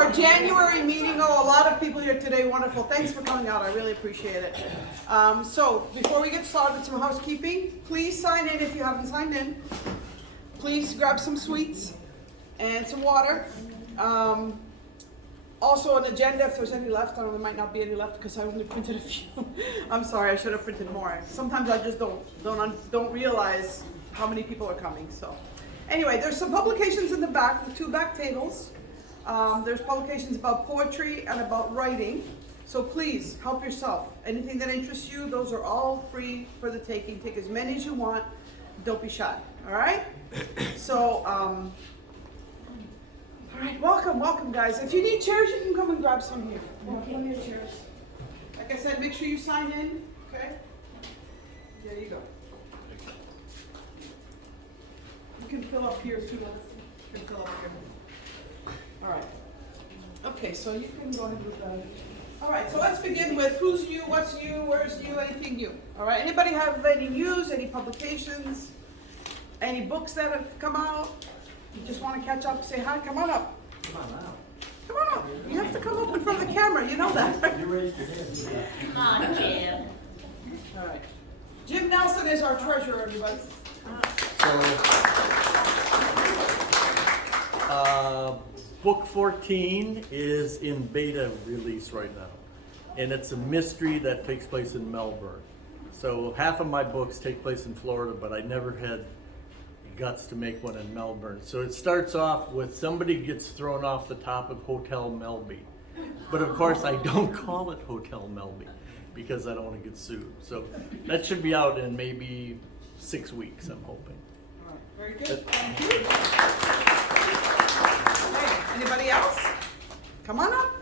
our January meeting. Oh, a lot of people here today. Wonderful. Thanks for coming out. I really appreciate it. So before we get started, some housekeeping. Please sign in if you haven't signed in. Please grab some sweets and some water. Also an agenda, if there's any left. I don't know, there might not be any left because I only printed a few. I'm sorry, I should have printed more. Sometimes I just don't realize how many people are coming. So anyway, there's some publications in the back, the two back tables. There's publications about poetry and about writing. So please help yourself. Anything that interests you, those are all free for the taking. Take as many as you want. Don't be shy. All right? So, all right, welcome guys. If you need chairs, you can come and grab some here. We have plenty of chairs. Like I said, make sure you sign in, okay? There you go. You can fill up here too. You can fill up here. All right. Okay, so you can go ahead with that. All right, so let's begin with who's you, what's you, where's you, anything you. All right, anybody have any news, any publications, any books that have come out? You just want to catch up, say hi, come on up. Come on now. Come on up. You have to come up in front of the camera, you know that. You raised your hand. Come on, Jim. All right. Jim Nelson is our treasurer, everybody. So, book 14 is in beta release right now. And it's a mystery that takes place in Melbourne. So half of my books take place in Florida, but I never had guts to make one in Melbourne. So it starts off with somebody gets thrown off the top of Hotel Melby. But of course I don't call it Hotel Melby because I don't want to get sued. So that should be out in maybe 6 weeks, I'm hoping. All right, very good. Thank you. Okay, anybody else? Come on up.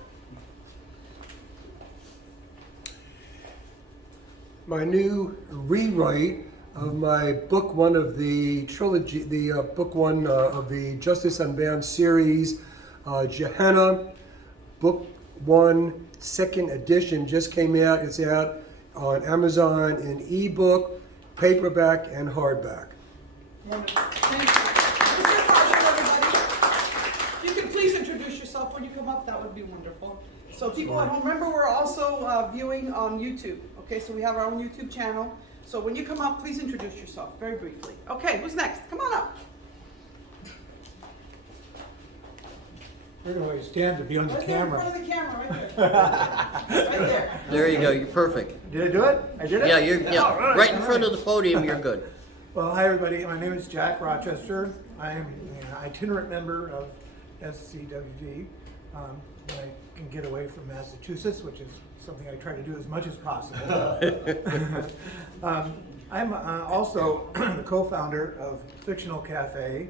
My new rewrite of my book one of the trilogy, the book one of the Justice Unbound series, Gehenna, book one, second edition just came out. It's out on Amazon in ebook, paperback, and hardback. Wonderful. Thank you. Mr. Marshall, everybody. You can please introduce yourself when you come up. That would be wonderful. So people at home, remember we're also viewing on YouTube. Okay, so we have our own YouTube channel. So when you come up, please introduce yourself very briefly. Okay, who's next? Come on up. Where do I stand to be on the Right there in camera? front of the camera, right there. Right there. There you go, you're perfect. Did I do it? I did it? Yeah, you're All right in all front of right. the podium, you're good. Well, hi everybody, my name is Jack Rochester. I'm an itinerant member of SCWG. When I can get away from Massachusetts, which is something I try to do as much as possible. I'm also the co-founder of Fictional Cafe,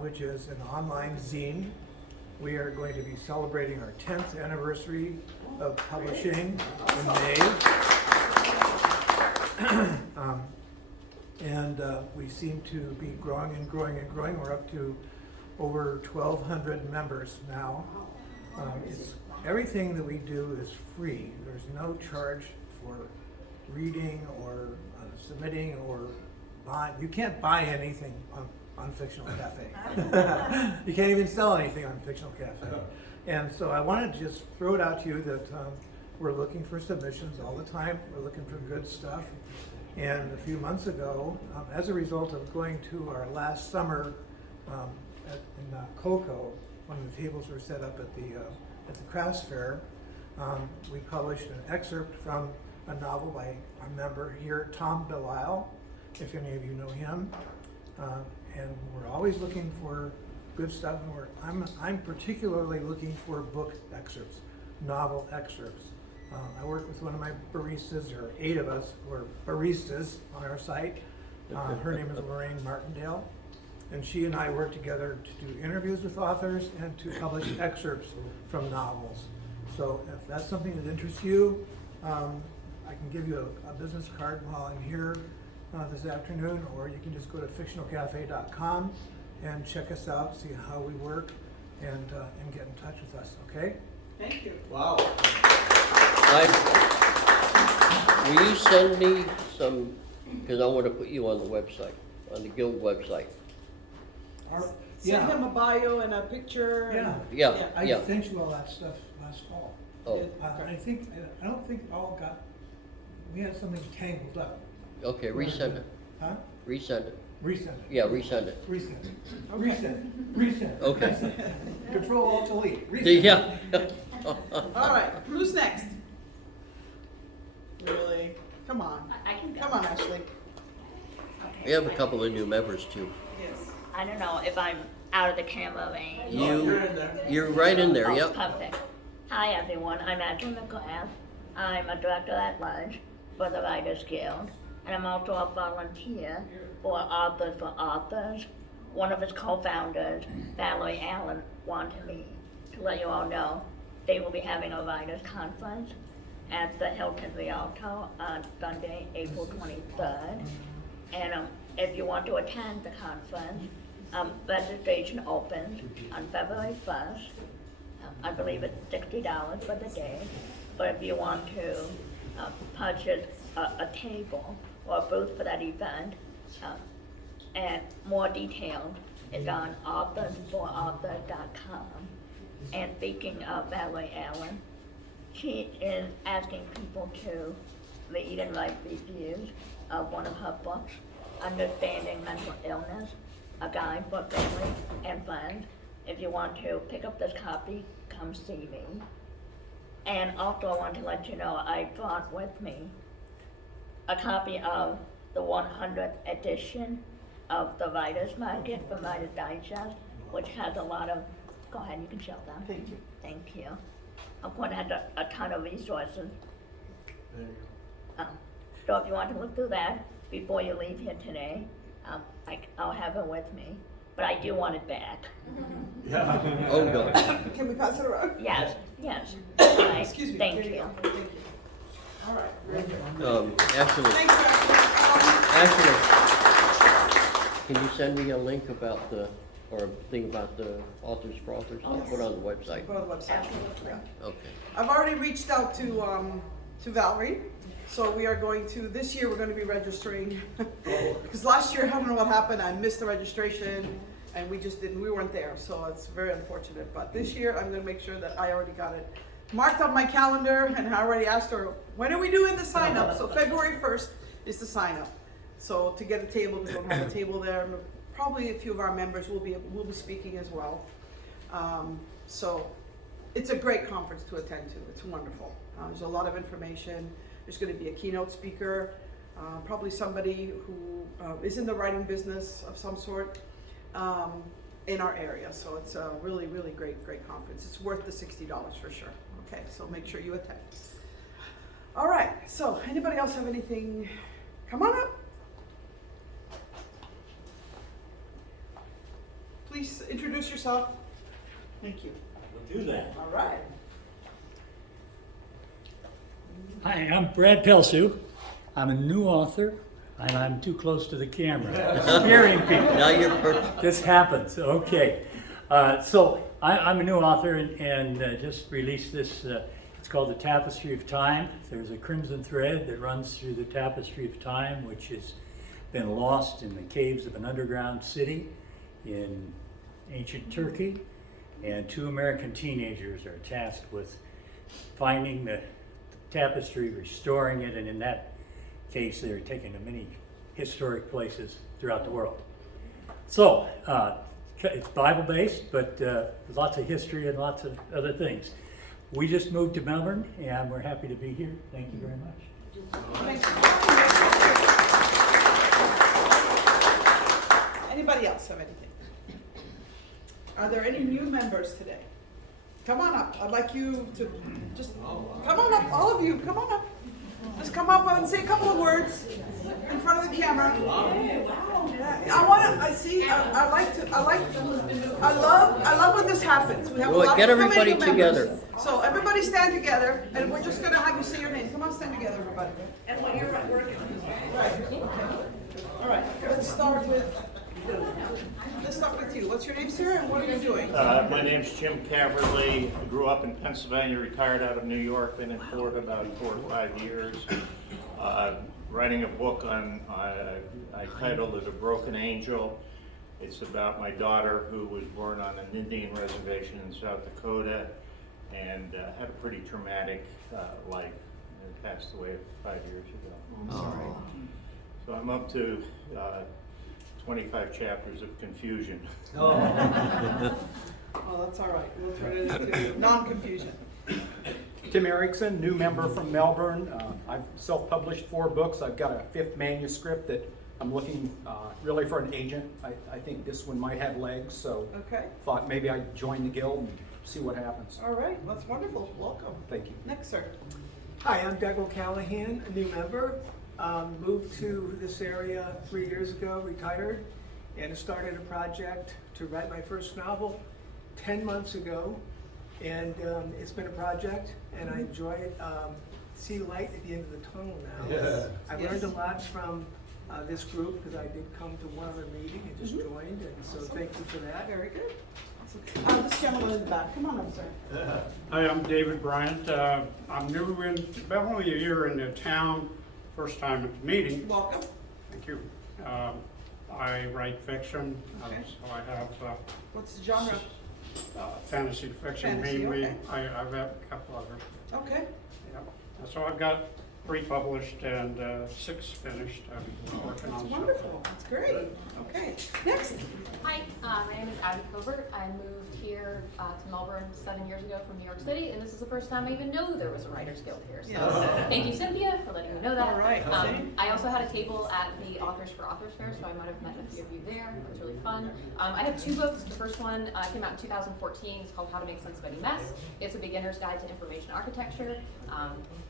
which is an online zine. We are going to be celebrating our 10th anniversary of publishing in May. We seem to be growing and growing and growing. We're up to over 1,200 members now. Everything that we do is free. There's no charge for reading or submitting or buying. You can't buy anything on Fictional Cafe. You can't even sell anything on Fictional Cafe. And so I wanted to just throw it out to you that we're looking for submissions all the time. We're looking for good stuff. And a few months ago, as a result of going to our last summer in Cocoa, when the tables were set up at the crafts fair, we published an excerpt from a novel by a member here, Tom Delisle, if any of you know him. And we're always looking for good stuff. And I'm particularly looking for book excerpts, novel excerpts. I work with one of my baristas. There are 8 of us who are baristas on our site. Her name is Lorraine Martindale. And she and I work together to do interviews with authors and to publish excerpts from novels. So if that's something that interests you, I can give you a business card while I'm here this afternoon, or you can just go to fictionalcafe.com and check us out, see how we work, and get in touch with us, okay? Thank you. Wow. Will you send me some, because I want to put you on the website, on the guild website. send Yeah. him a bio and a picture. and- Yeah, I yeah. finished all that stuff last fall. Oh, I don't think all got, we had something tangled up. okay, resend it, Huh? resend it. Resend it. Yeah, resend it. Resend it. Okay. Resend it. Resend it. Okay. Resend it. Control Alt Delete. Resend it. Yeah. All right, who's next? Really? Come on. I can go. Come on, Ashley. Okay. We have a couple of new members too. Yes. I don't know if I'm out of the camera range. You're right in there, Oh, yep. perfect. Hi, everyone. I'm Ashley McGrath. I'm a director at large for the Writers Guild, and I'm also a volunteer for Authors for Authors. One of its co-founders, Valerie Allen, wanted me to let you all know they will be having a writers conference at the Hilton Rialto on Sunday, April 23rd. And if you want to attend the conference, registration opens on February 1st. I believe it's $60 for the day. But if you want to purchase a table or a booth for that event, and more details is on authorsforauthors.com. And speaking of Valerie Allen, she is asking people to read and write reviews of one of her books, Understanding Mental Illness, a guide for family and friends. If you want to pick up this copy, come see me. And also I want to let you know I brought with me a copy of the 100th edition of the Writers Market from Writers Digest, which has a lot of, go ahead, you can show them. Thank you. Thank you. Of course, it has a ton of resources. There you So if you want to look through that before you leave here today, I'll have it with me. But I do want it back. Oh, no. Can we pass it around? Yes, yes. All right. Excuse me. Thank Here you. go. Thank you. All right. Very good. Ashley, Thanks, Ashley, can you send me a link about or a thing about the Authors for Authors? I'll put it on the website. Go to the website. Yeah. Okay. I've already reached out to Valerie, so we are going to, this year, we're gonna be registering. Because last year, I don't know what happened, I missed the registration, and we weren't there, so it's very unfortunate. But this year, I'm gonna make sure that I already got it marked on my calendar, and I already asked her, when are we doing the sign up? So February 1st is the sign up. So to get a table, we don't have a table there. Probably a few of our members will be speaking as well. So it's a great conference to attend to. It's wonderful. There's a lot of information. There's going to be a keynote speaker, probably somebody who is in the writing business of some sort in our area. So it's a really, really great conference. It's worth the $60 for sure. Okay, so make sure you attend. All right, so anybody else have anything? Come on up. Please introduce yourself. Thank you. We'll do that. All right. Hi, I'm Brad Pelsu. I'm a new author, and I'm too close to the camera. Scaring people. Now you're perfect. This happens, okay. So I'm a new author and just released this, it's called The Tapestry of Time. There's a crimson thread that runs through the Tapestry of Time, which has been lost in the caves of an underground city in ancient Turkey. And two American teenagers are tasked with finding the tapestry, restoring it, and in that case, they're taken to many historic places throughout the world. So, it's Bible-based, but lots of history and lots of other things. We just moved to Melbourne, and we're happy to be here. Thank you very much. Thanks. Anybody else have anything? Are there any new members today? Come on up. I'd like you to just come on up, all of you. Come on up. Just come up and say a couple of words in front of the camera. I love when this happens. We have a Well, lot get of everybody committee members. together. So everybody stand together, and we're just gonna have you say your name. Come on, stand together, everybody. And what you're working on. Right. All right. Let's start with you. What's your name, sir, and what are you doing? My name's Jim Caverly. I grew up in Pennsylvania, retired out of New York, been in Florida about 4 or 5 years. Writing a book on, I titled it A Broken Angel. It's about my daughter who was born on an Indian reservation in South Dakota and had a pretty traumatic life. And passed away 5 years ago. I'm sorry. So I'm up to 25 chapters of confusion. Well, that's all right. We'll turn it into non-confusion. Tim Erickson, new member from Melbourne. I've self-published 4 books. I've got a 5th manuscript that I'm looking really for an agent. I think this one might have legs, so Okay. thought maybe I'd join the guild and see what happens. All right. That's wonderful. Welcome. Thank you. Next, sir. Hi, I'm Doug O'Callahan, a new member. Moved to this area 3 years ago, retired, and started a project to write my first novel 10 months ago. And it's been a project, and I enjoy it. See light at the end of the tunnel now. Yeah. I learned a lot from this group because I did come to one other meeting and just joined, and so thank you for that. Very good. This gentleman in the back. Come on up, sir. Hi, I'm David Bryant. I'm new in, about only a year in the town, first time at the meeting. Welcome. Thank you. I write fiction, Okay. so I have What's the genre? fantasy fiction Fantasy, mainly. okay. I've had a couple others. Okay. Yeah. So I've got 3 published and 6 finished. I'm working That's on wonderful. That's great. Okay. Next. Hi, my name is Abby Covert. I moved here to Melbourne 7 years ago from New York City, and this is the first time I even knew there was a Writers Guild here. So Yes. thank you, Cynthia, for letting me know that. All right. I also had a table at the Authors for Authors Fair, so I might have met a few of you there. It was really fun. I have 2 books. The first one came out in 2014. It's called How to Make Sense of Any Mess. It's a beginner's guide to information architecture.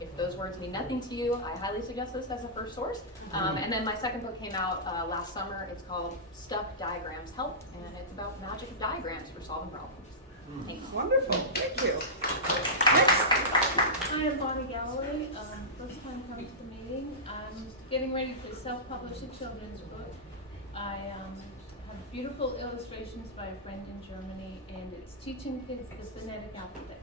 If those words mean nothing to you, I highly suggest this as a first source. And then my second book came out last summer. It's called Stuck Diagrams Help, and it's about the magic of diagrams for solving problems. Thanks. Wonderful. Thank you. Next. Hi, I'm Bonnie Galloway. First time coming to the meeting. I'm getting ready to self-publish a children's book. I have beautiful illustrations by a friend in Germany, and it's teaching kids the phonetic alphabet.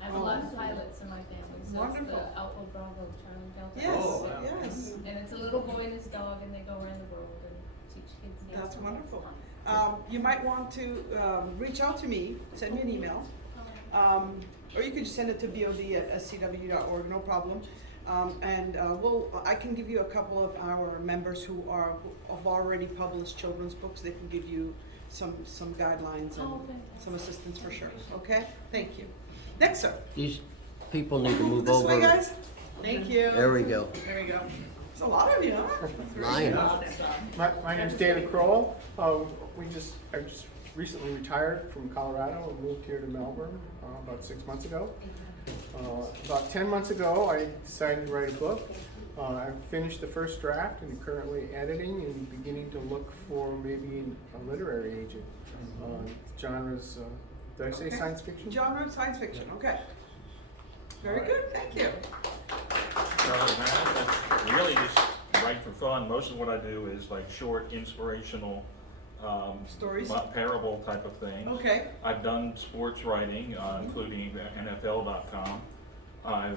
I have a lot of pilots in my family, so Wonderful. it's the Alpha Bravo Charlie Delta. Yes. alphabet. Yes. And it's a little boy and his dog, and they go around the world and teach kids the That's alphabet. wonderful. You might want to reach out to me, send me an email, or you could just send it to bod@scwg.org, no problem. I can give you a couple of our members who have already published children's books. They can give you some guidelines and some assistance for sure. Okay, thank you. Next, sir. These people need to move This over. way, guys. Thank you. There we go. There we go. There's a lot of you, huh? That's very Lion. good. My name's David Kroll. I just recently retired from Colorado and moved here to Melbourne about 6 months ago. About 10 months ago, I decided to write a book. I finished the first draft and currently editing and beginning to look for maybe a literary agent. Genres, did I say Okay. science fiction? Genre science fiction. Okay. Very good. Thank you. Really just write for fun. Most of what I do is like short, inspirational Stories? parable type of things. Okay. I've done sports writing, including NFL.com. I'm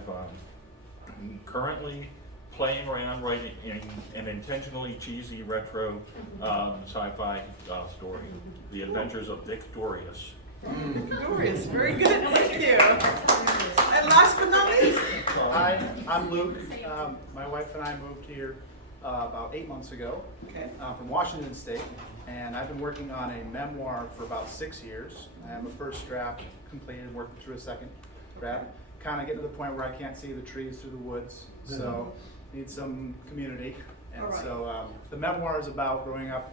currently playing around writing in an intentionally cheesy retro sci-fi story, The Adventures of Victorious. Glorious. Very good. Thank you. And last but not least. Hi, I'm Luke. My wife and I moved here about 8 months ago from Washington State, and I've been working on a memoir for about 6 years. I have a first draft completed, working through a second draft. Kind of getting to the point where I can't see the trees through the woods, so need some community. And so the memoir is about growing up,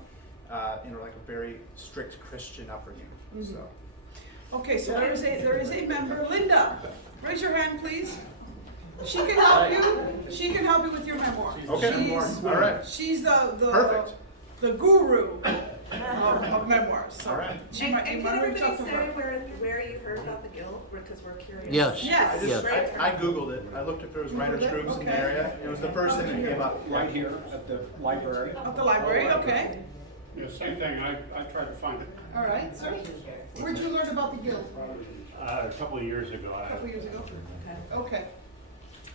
like a very strict Christian upbringing. So. Okay, so there is a member, Linda. Raise your hand, please. She can help you. She can help you with your memoir. Okay. All right. She's the Perfect. the guru of memoirs. So All right. She And might, can you might reach everybody out to say her. where you've heard about the guild, because we're curious? Yes. Yes. I Googled it. I looked if there was writers groups in the area. It was the first thing that came up. Right here at the library. Of the library. Okay. Yeah, same thing. I tried to find it. All right, sir. Where'd you learn about the guild? A couple of years ago. A couple years ago. Okay.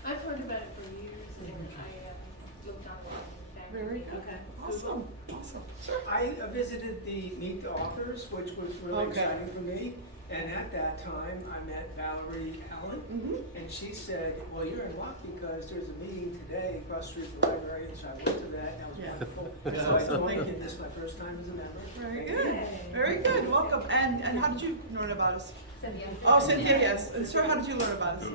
I've heard about it for years, and I looked online and Very good. Okay. Awesome, awesome. Sure. I visited the Meet the Authors, which was really Okay. exciting for me. And at that time, I met Valerie Allen, and she said, well, you're in luck because there's a meeting today across the street from the library, and so I went to that, and that was wonderful. So I joined, and this is my first time as a member. Very good, very good, welcome. And how did you learn about us? Cynthia. Oh, Cynthia, yes. And sir, how did you learn about us?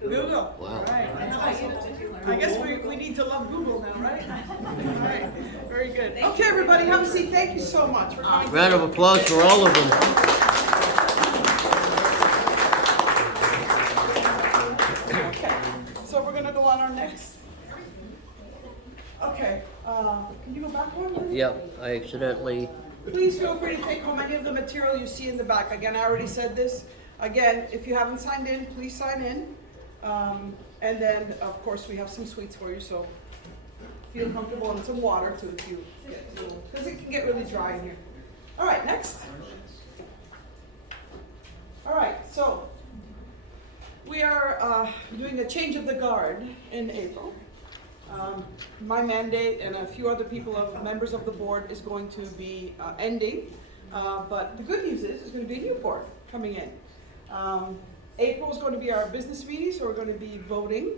Google. Wow. All right, that's How about you? awesome. What did you learn? I guess we need to love Google now, right? All right, very good. Okay, everybody, have a seat. Thank you so much for coming. Round of applause for all of them. Okay, so we're gonna go on our next. Okay, can you go back one? please? Yep, I accidentally, Please feel free to take home any of the material you see in the back. Again, I already said this. Again, if you haven't signed in, please sign in. And then, of course, we have some sweets for you, so feel comfortable, and some water too if you get, because it can get really dry in here. All right, next. All right, so we are doing a change of the guard in April. My mandate and a few other members of the board is going to be ending. But the good news is, there's going to be a new board coming in. April is going to be our business meeting, so we're going to be voting.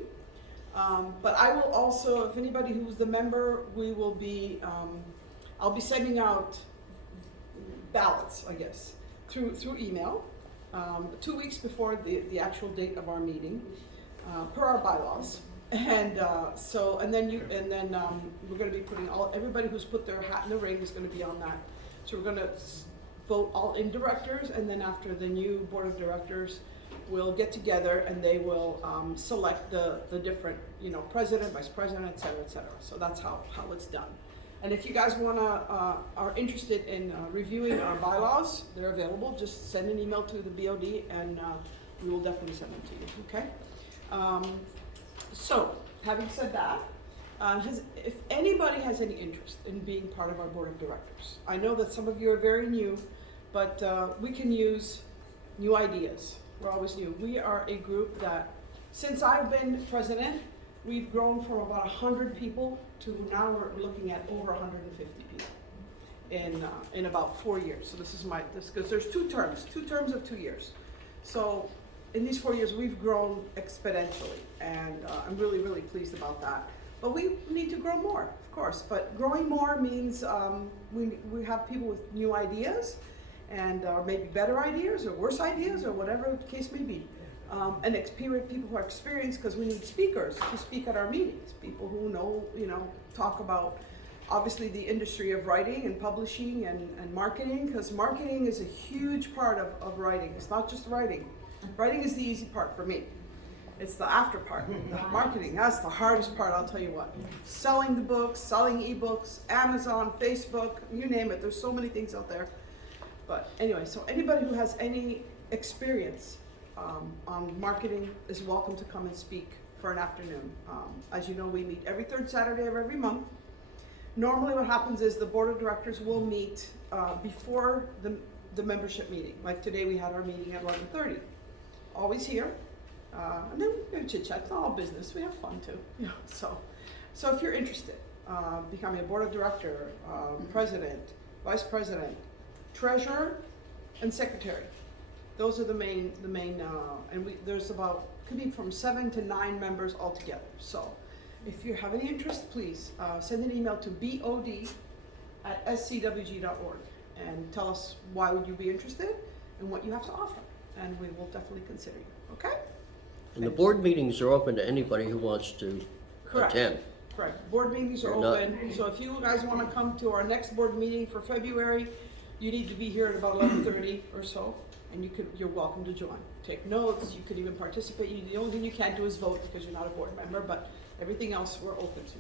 But I will also, if anybody who's the member, we will be, I'll be sending out ballots, I guess, through email, 2 weeks before the actual date of our meeting, per our bylaws. And then we're going to be putting everybody who's put their hat in the ring is going to be on that. So we're going to vote all in directors, and then after the new board of directors will get together and they will select the different, president, vice president, et cetera, So that's how it's done. And if you guys are interested in reviewing our bylaws, they're available. Just send an email to the BOD and we will definitely send them to you, okay? So, having said that, if anybody has any interest in being part of our board of directors, I know that some of you are very new, but we can use new ideas. We're always new. We are a group that, since I've been president, we've grown from about 100 people to now we're looking at over 150 people in about 4 years. So this is because there's two terms of 2 years. So in these 4 years, we've grown exponentially, and I'm really, really pleased about that. But we need to grow more, of course. But growing more means we have people with new ideas, and maybe better ideas or worse ideas or whatever the case may be. And people who are experienced, because we need speakers to speak at our meetings, people who know, talk about obviously the industry of writing and publishing and marketing, because marketing is a huge part of writing. It's not just writing. Writing is the easy part for me. It's the after part, the marketing. That's the hardest part, I'll tell you what. Selling the books, selling ebooks, Amazon, Facebook, you name it. There's so many things out there. But anyway, so anybody who has any experience on marketing is welcome to come and speak for an afternoon. As you know, we meet every third Saturday of every month. Normally what happens is the board of directors will meet before the membership meeting. Like today we had our meeting at 11:30. Always here. And then we chit chat. It's not all business. We have fun too. So if you're interested, becoming a board of director, president, vice president, treasurer, and secretary. Those are the main, and there's could be from 7 to 9 members altogether. So if you have any interest, please send an email to bod@scwg.org and tell us why would you be interested and what you have to offer, and we will definitely consider you, okay? and the board meetings are open to anybody who wants to attend. Correct. Board meetings are They're not- open, so if you guys want to come to our next board meeting for February, you need to be here at about 11:30 or so, and you're welcome to join. Take notes, you could even participate. The only thing you can't do is vote because you're not a board member, but everything else we're open to.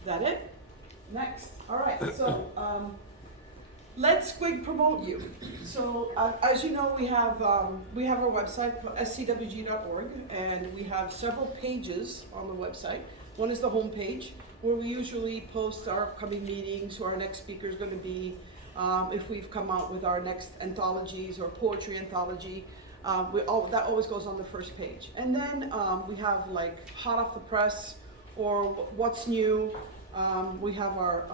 Is that it? Next. All right, so let's quick promote you. So as you know, we have our website, scwg.org, and we have several pages on the website. One is the home page, where we usually post our upcoming meetings, who our next speaker is going to be, if we've come out with our next anthologies or poetry anthology. That always goes on the first page. And then we have like hot off the press or what's new. We have our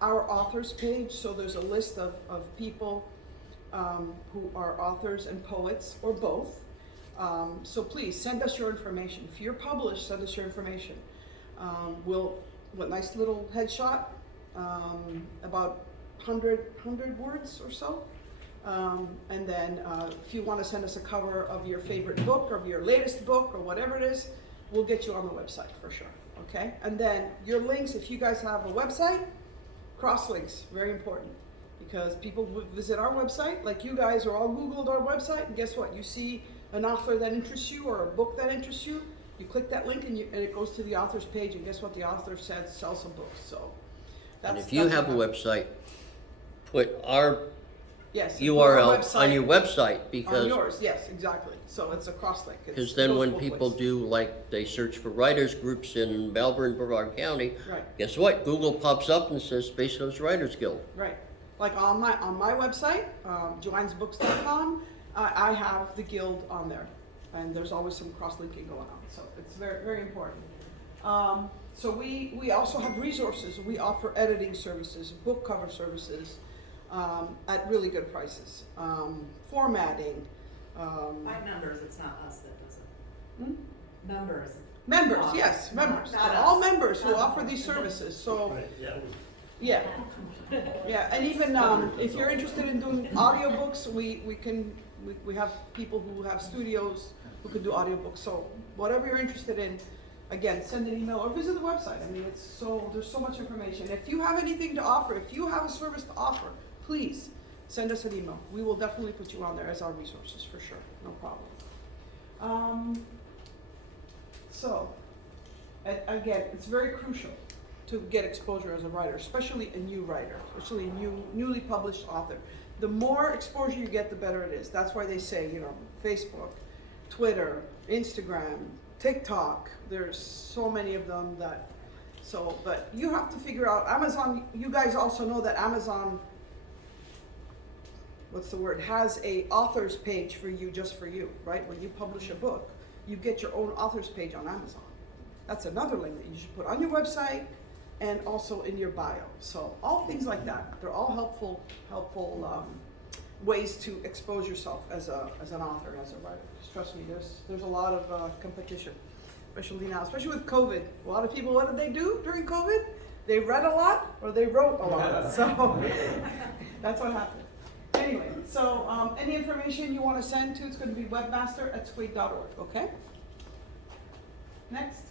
authors page, so there's a list of people who are authors and poets, or both. So please send us your information. If you're published, send us your information. What nice little headshot, about 100 words or so. And then if you want to send us a cover of your favorite book or of your latest book or whatever it is, we'll get you on the website for sure. Okay? And then your links, if you guys have a website, cross links, very important. Because people would visit our website, like you guys are all Googled our website, and guess what? You see an author that interests you or a book that interests you, you click that link and it goes to the author's page, and guess what? The author says, sell some books. So And if you have a website, put our yes, URL on your website, on because yours, yes, exactly. So it's a cross link. because then when people do, like, they search for writers groups in Melbourne, Brevard County, Right. guess what? Google pops up and says Space Coast Writers Guild. Right. Like on my website, joannesbooks.com, I have the guild on there, and there's always some cross-linking going on. So it's very, very important. So we also have resources. We offer editing services, book cover services, at really good prices. Formatting. By members, it's not us that does it. Hmm? Members. Members, yes, members. Not All us. members who offer these services. So, yeah. Yeah, and even if you're interested in doing audiobooks, we have people who have studios who can do audiobooks. So whatever you're interested in, again, send an email or visit the website. I mean, there's so much information. If you have anything to offer, if you have a service to offer, please send us an email. We will definitely put you on there as our resources for sure, no problem. So, again, it's very crucial to get exposure as a writer, especially a new writer, especially a newly published author. The more exposure you get, the better it is. That's why they say, Facebook, Twitter, Instagram, TikTok, there's so many of them but you have to figure out, Amazon, you guys also know that Amazon, has a author's page for you, just for you, right? When you publish a book, you get your own author's page on Amazon. That's another link that you should put on your website and also in your bio. So all things like that, they're all helpful ways to expose yourself as an author and as a writer. Just trust me, there's a lot of competition, especially now, especially with COVID. A lot of people, what did they do during COVID? They read a lot or they wrote a lot. So that's what happened. Anyway, so any information you want to send to, it's going to be webmaster@squig.org, okay? Next.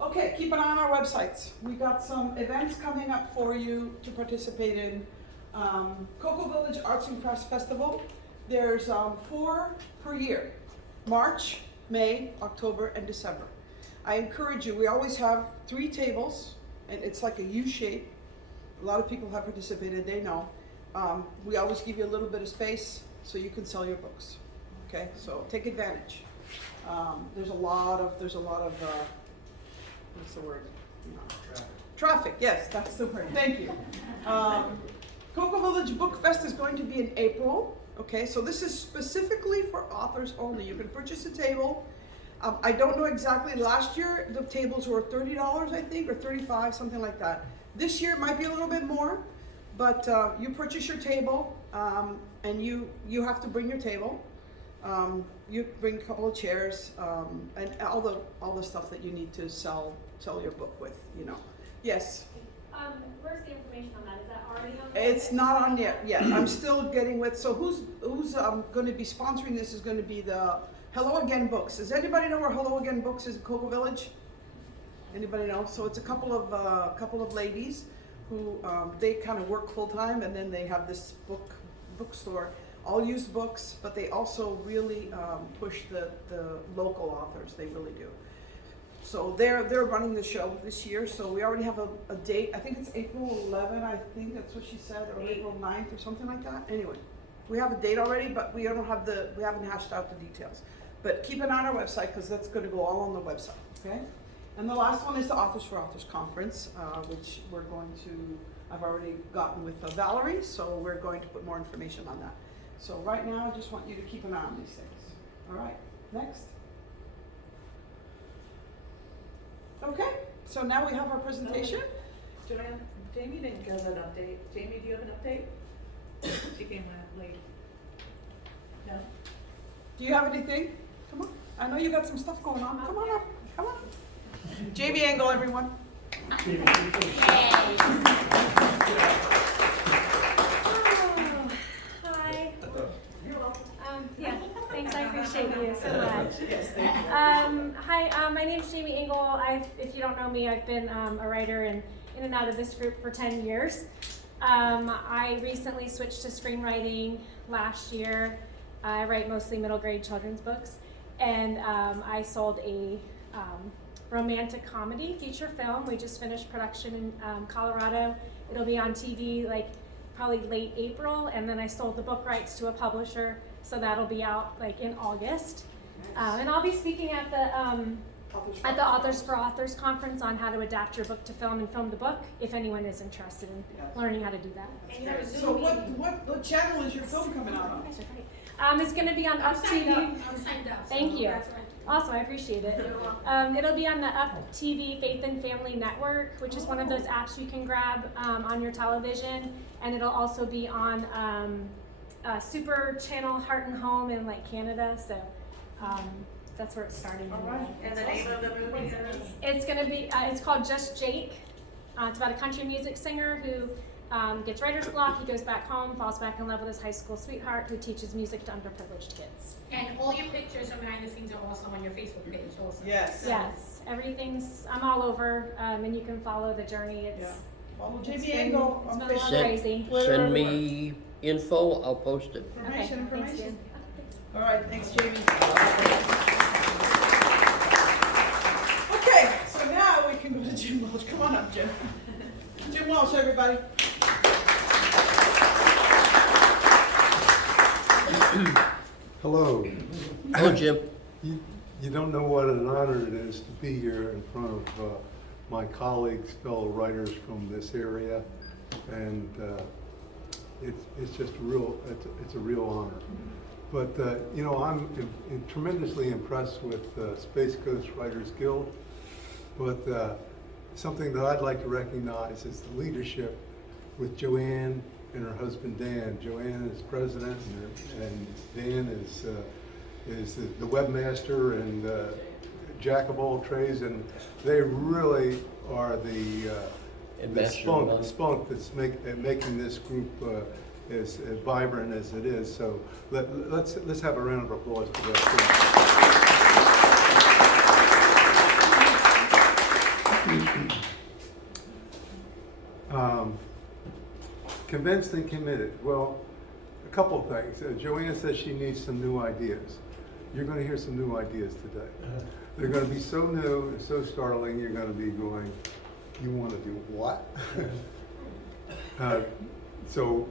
Okay, keep an eye on our websites. We got some events coming up for you to participate in. Cocoa Village Arts and Crafts Festival. There's 4 per year, March, May, October, and December. I encourage you, we always have 3 tables, and it's like a U shape. A lot of people have participated, they know. We always give you a little bit of space so you can sell your books. Okay, so take advantage. There's a lot of what's the word? Traffic, yes, that's the word. Thank you. Cocoa Village Book Fest is going to be in April. Okay, so this is specifically for authors only. You can purchase a table. I don't know exactly. Last year the tables were $30, I think, or $35, something like that. This year it might be a little bit more. But you purchase your table, and you have to bring your table. You bring a couple of chairs, and all the stuff that you need to sell your book with. Yes. Where's the information on that? Is that already on? It's not on yet. I'm still getting with. So who's going to be sponsoring this is going to be the Hello Again Books. Does anybody know where Hello Again Books is in Cocoa Village? Anybody know? So it's a couple of ladies who they kind of work full time, and then they have this bookstore, all used books, but they also really push the local authors. They really do. So they're running the show this year. So we already have a date. I think it's April 11. I think that's what she said, or April 9th or something like that. Anyway, we have a date already, but we haven't hashed out the details. But keep an eye on our website, because that's going to go all on the website. Okay. And the last one is the Authors for Authors Conference, which I've already gotten with Valerie, so we're going to put more information on that. So right now, I just want you to keep an eye on these things. All right, next. Okay, so now we have our presentation. Joanne, Jamie didn't give an update. Jamie, do you have an update? She came late. No? Do you have anything? Come on, I know you got some stuff going on. Come on up, come on. Jamie Engel, everyone. Hi. Yeah, thanks, I appreciate you so much. Yes, thank you. Hi, my name's Jamie Engel. If you don't know me, I've been a writer in and out of this group for 10 years. I recently switched to screenwriting last year. I write mostly middle grade children's books, and I sold a romantic comedy feature film. We just finished production in Colorado. It'll be on TV like probably late April, and then I sold the book rights to a publisher, so that'll be out like in August. And I'll be speaking at the Authors for Authors conference on how to adapt your book to film and film the book, if anyone is interested in learning how to do that. And you have a Zoom So meeting. what channel is your film coming out on? It's going to be on Up TV. I'm signed up. so Thank you. that's what I do. Awesome, I appreciate it. It'll be on the Up TV Faith and Family Network, which is one of those apps you can grab on your television, and it'll also be on Super Channel Heart and Home in like Canada. So that's where it's starting. All right. And the name of the movie is? It's gonna be. It's called Just Jake. It's about a country music singer who gets writer's block. He goes back home, falls back in love with his high school sweetheart, who teaches music to underprivileged kids. And all your pictures and behind the scenes are also on your Facebook page also. Yes. Yes, everything's. I'm all over, and you can follow the journey. It's. Yeah. Follow It's Jamie been- Engel it's on been a lot Facebook. crazy. Send me info, I'll post it. Information. Thanks, Jen. All right, thanks, Jamie. Okay, so now we can go to Jim Welch. Come on up, Jim. Jim Welch, everybody. Hello. Hello, Jim. You don't know what an honor it is to be here in front of my colleagues, fellow writers from this area, and it's just a real honor. But I'm tremendously impressed with Space Coast Writers Guild. But something that I'd like to recognize is the leadership with Joanne and her husband Dan. Joanne is president, and Dan is the webmaster and jack of all trades, and they really are the spunk that's making this group as vibrant as it is. So let's have a round of applause for that. Convinced and committed. Well, a couple of things. Joanne says she needs some new ideas. You're going to hear some new ideas today. They're going to be so new and so startling, you're going to be going, you want to do what? So